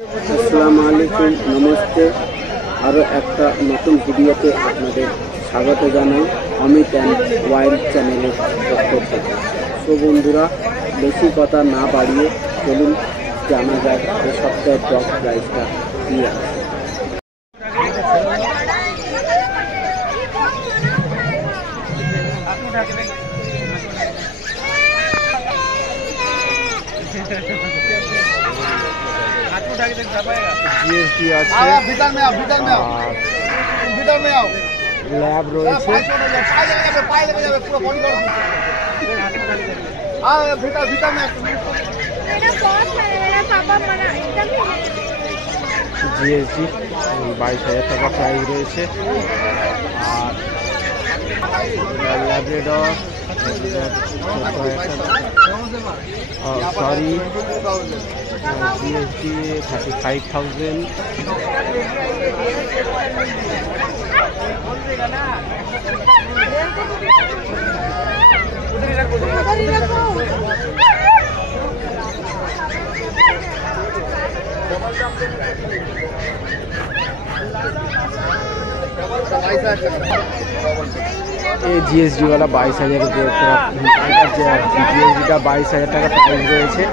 আসসালামু আলাইকুম, নমস্তে। আরও একটা নতুন ভিডিওতে আপনাদের স্বাগত জানাই অমিত অ্যান্ড ওয়াইল্ড চ্যানেলের পক্ষ থেকে। তো বন্ধুরা, বেশি কথা না বাড়িয়ে চলুন জানা যায় এই সপ্তাহের টপ প্রাইসটা কী আছে। জিএসটি আছে, ল্যাব রয়েছে, জিএসটি 22,000 টাকা প্রাইস রয়েছে। আর ল্যাব্রেডর সরি জিএসটি 35,000। এই জিএসডি वाला 22,000 रुपये, জিএসডিটা 22,000 টাকা প্রাইস রয়েছে।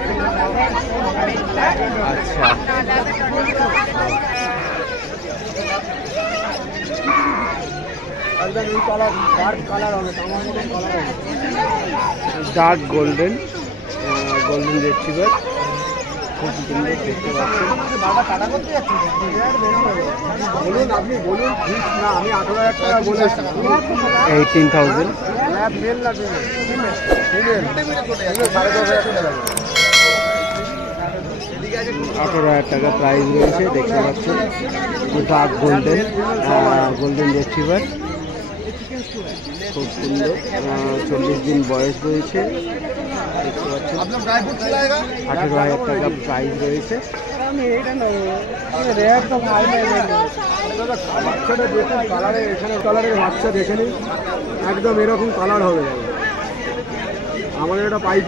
আচ্ছা, ডার্ক গোল্ডেন রেট্রিভার, খুব সুন্দর দেখতে পাচ্ছেন। বলুন, আপনি বলুন। না, আমি 18,000 টাকা বলেছি। 18,000। 18,000 টাকা প্রাইস রয়েছে, দেখতে পাচ্ছেন। ডার্ক গোল্ডেন রেট্রিভার, খুব সুন্দর। 40 দিন বয়স রয়েছে, দেখতে পাচ্ছেন। 18,000 টাকা প্রাইস রয়েছে। কালারের বাচ্চা দেখে নিন, একদম এরকম কালার হবে। আমাদের এটা পাইপ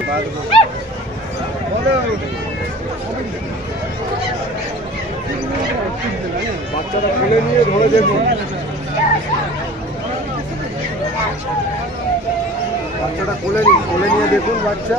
বাচ্চাটা খুলে নিয়ে ধরে দেখুন, বাচ্চাটা কোলে নিয়ে দেখুন বাচ্চা।